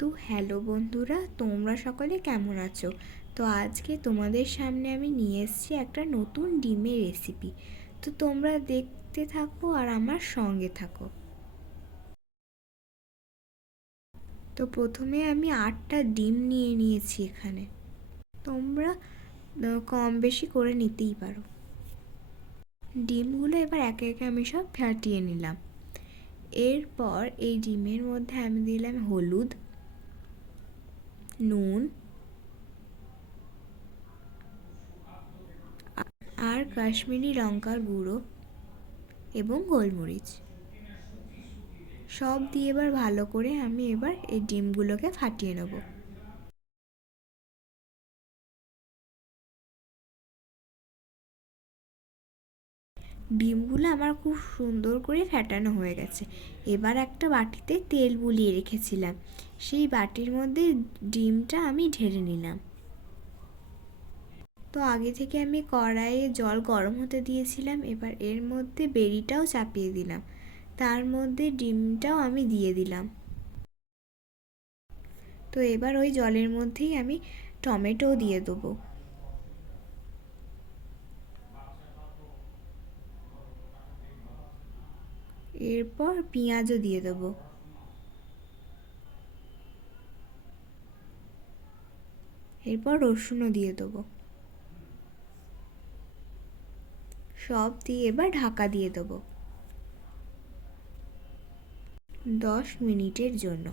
তো হ্যালো বন্ধুরা, তোমরা সকলে কেমন আছো? তো আজকে তোমাদের সামনে আমি নিয়ে এসেছি একটা নতুন ডিমের রেসিপি। তো তোমরা দেখতে থাকো আর আমার সঙ্গে থাকো। তো প্রথমে আমি 8টা ডিম নিয়ে নিয়েছি এখানে। তোমরা কম বেশি করে নিতেই পারো। ডিমগুলো এবার একে একে আমি সব ফাটিয়ে নিলাম। এরপর এই ডিমের মধ্যে আমি দিলাম হলুদ, নুন আর কাশ্মীরি লঙ্কার গুঁড়ো এবং গোলমরিচ সব দিয়ে এবার ভালো করে আমি এবার এই ডিমগুলোকে ফাটিয়ে নেব। ডিমগুলো আমার খুব সুন্দর করে ফেটানো হয়ে গেছে। এবার একটা বাটিতে তেল বুলিয়ে রেখেছিলাম, সেই বাটির মধ্যে ডিমটা আমি ঢেলে নিলাম। তো আগে থেকে আমি কড়াইয়ে জল গরম হতে দিয়েছিলাম, এবার এর মধ্যে বেরিটাও চাপিয়ে দিলাম, তার মধ্যে ডিমটাও আমি দিয়ে দিলাম। তো এবার ওই জলের মধ্যেই আমি টমেটো দিয়ে দেবো। এরপর পেঁয়াজও দিয়ে দেবো। এরপর রসুনও দিয়ে দেবো। সব দিয়ে এবার ঢাকা দিয়ে দেবো 10 মিনিটের জন্য।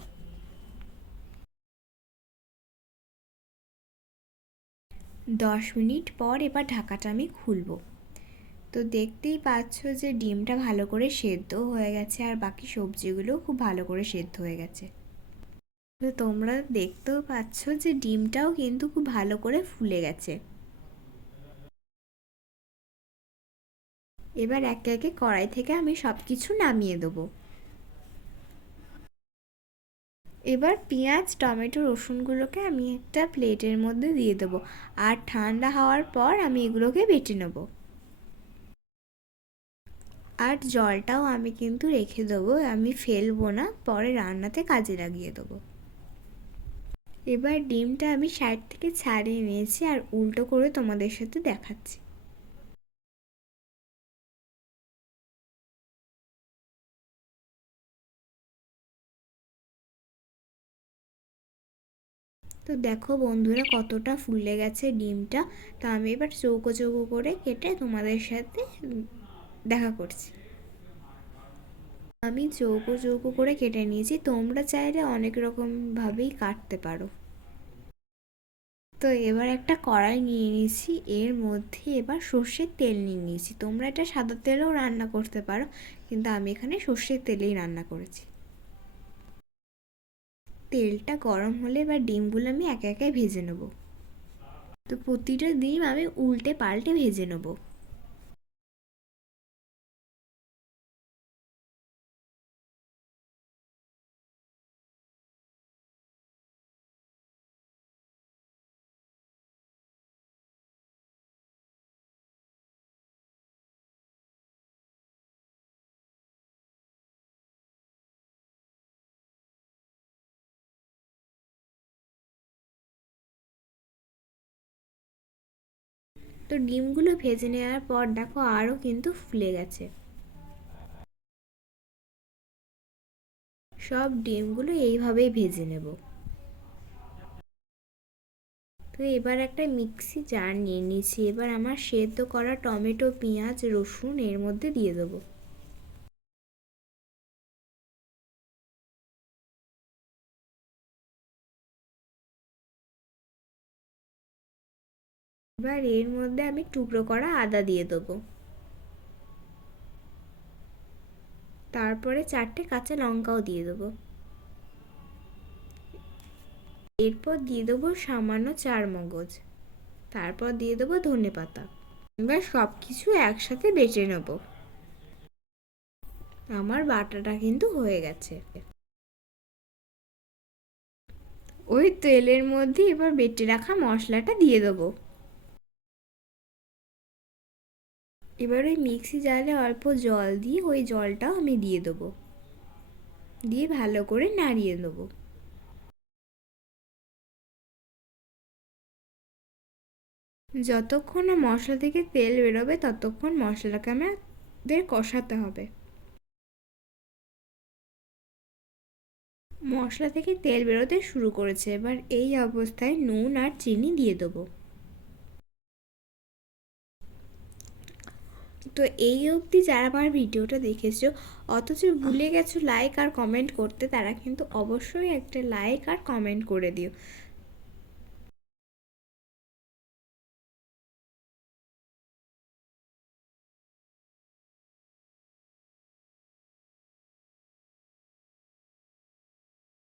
10 মিনিট পর এবার ঢাকাটা আমি খুলবো। তো দেখতেই পাচ্ছ যে ডিমটা ভালো করে সেদ্ধ হয়ে গেছে আর বাকি সবজিগুলোও খুব ভালো করে সেদ্ধ হয়ে গেছে। তো তোমরা দেখতেও পাচ্ছ যে ডিমটাও কিন্তু খুব ভালো করে ফুলে গেছে। এবার একে একে কড়াই থেকে আমি সব কিছু নামিয়ে দেবো। এবার পেঁয়াজ, টমেটো, রসুনগুলোকে আমি একটা প্লেটের মধ্যে দিয়ে দেবো, আর ঠান্ডা হওয়ার পর আমি এগুলোকে বেটে নেব। আর জলটাও আমি কিন্তু রেখে দেবো, আমি ফেলবো না, পরে রান্নাতে কাজে লাগিয়ে দেবো। এবার ডিমটা আমি সাইড থেকে ছাড়িয়ে নিয়েছি আর উল্টো করে তোমাদের সাথে দেখাচ্ছি। তো দেখো বন্ধুরা কতটা ফুলে গেছে ডিমটা। তো আমি এবার চৌকো চৌকো করে কেটে তোমাদের সাথে দেখা করছি। আমি চৌকো চৌকো করে কেটে নিয়েছি, তোমরা চাইলে অনেক রকম ভাবেই কাটতে পারো। তো এবার একটা কড়াই নিয়ে নিয়েছি, এর মধ্যে এবার সর্ষের তেল নিয়ে নিয়েছি। তোমরা এটা সাদা তেলেও রান্না করতে পারো, কিন্তু আমি এখানে সর্ষের তেলেই রান্না করেছি। তেলটা গরম হলে এবার ডিমগুলো আমি একে একে ভেজে নেব। তো প্রতিটা ডিম আমি উল্টে পাল্টে ভেজে নেব। তো ডিমগুলো ভেজে নেওয়ার পর দেখো আরও কিন্তু ফুলে গেছে। সব ডিমগুলো এইভাবেই ভেজে নেব। তো এবার একটা মিক্সি জার নিয়ে নিয়েছি, এবার আমার সেদ্ধ করা টমেটো, পেঁয়াজ, রসুন এর মধ্যে দিয়ে দেবো। এবার এর মধ্যে আমি টুকরো করা আদা দিয়ে দেবো। তারপরে 4টে কাঁচা লঙ্কাও দিয়ে দেবো। এরপর দিয়ে দেবো সামান্য চারমগজ। তারপর দিয়ে দেবো ধনেপাতা। এবার সব কিছু একসাথে বেটে নেব। আমার বাটাটা কিন্তু হয়ে গেছে। ওই তেলের মধ্যে এবার বেটে রাখা মশলাটা দিয়ে দেবো। এবার ওই মিক্সি জারে অল্প জল দিয়ে ওই জলটাও আমি দিয়ে দেবো, দিয়ে ভালো করে নাড়িয়ে দেবো। যতক্ষণ না মশলা থেকে তেল বেরোবে ততক্ষণ মশলাটাকে আমাদের কষাতে হবে। মশলা থেকে তেল বেরোতে শুরু করেছে, এবার এই অবস্থায় নুন আর চিনি দিয়ে দেবো। তো এই অবধি যারা আমার ভিডিওটা দেখেছো অথচ ভুলে গেছো লাইক আর কমেন্ট করতে, তারা কিন্তু অবশ্যই একটা লাইক আর কমেন্ট করে দিও।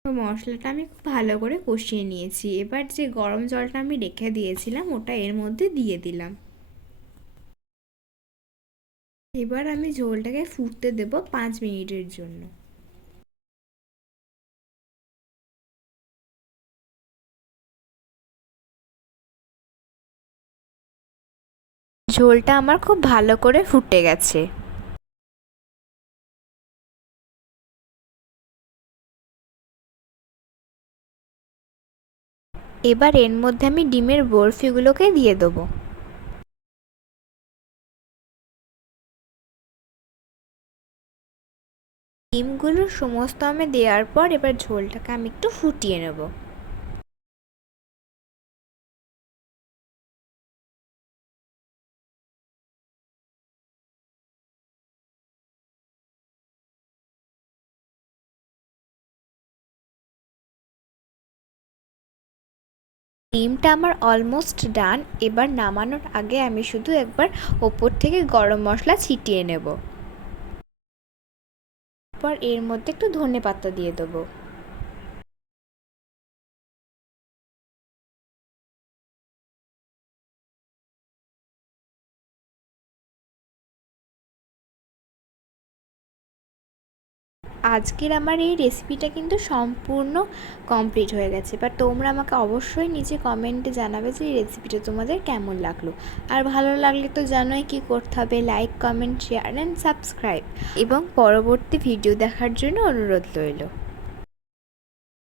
মশলাটা আমি খুব ভালো করে কষিয়ে নিয়েছি, এবার যে গরম জলটা আমি রেখে দিয়েছিলাম ওটা এর মধ্যে দিয়ে দিলাম। এবার আমি ঝোলটাকে ফুটতে দেব 5 মিনিটের জন্য। ঝোলটা আমার খুব ভালো করে ফুটে গেছে। এবার এর মধ্যে আমি ডিমের বরফিগুলোকে দিয়ে দেবো। ডিমগুলো সমস্ত আমি দেওয়ার পর এবার ঝোলটাকে আমি একটু ফুটিয়ে নেব। ডিমটা আমার অলমোস্ট ডান। এবার নামানোর আগে আমি শুধু একবার ওপর থেকে গরম মশলা ছিটিয়ে নেব। তারপর এর মধ্যে একটু ধনেপাতা দিয়ে দেবো। আজকের আমার এই রেসিপিটা কিন্তু সম্পূর্ণ কমপ্লিট হয়ে গেছে। এবার তোমরা আমাকে অবশ্যই নিচে কমেন্টে জানাবে যে এই রেসিপিটা তোমাদের কেমন লাগলো। আর ভালো লাগলে তো জানোই কী করতে হবে, like comment share and subscribe, এবং পরবর্তী ভিডিও দেখার জন্য অনুরোধ রইল।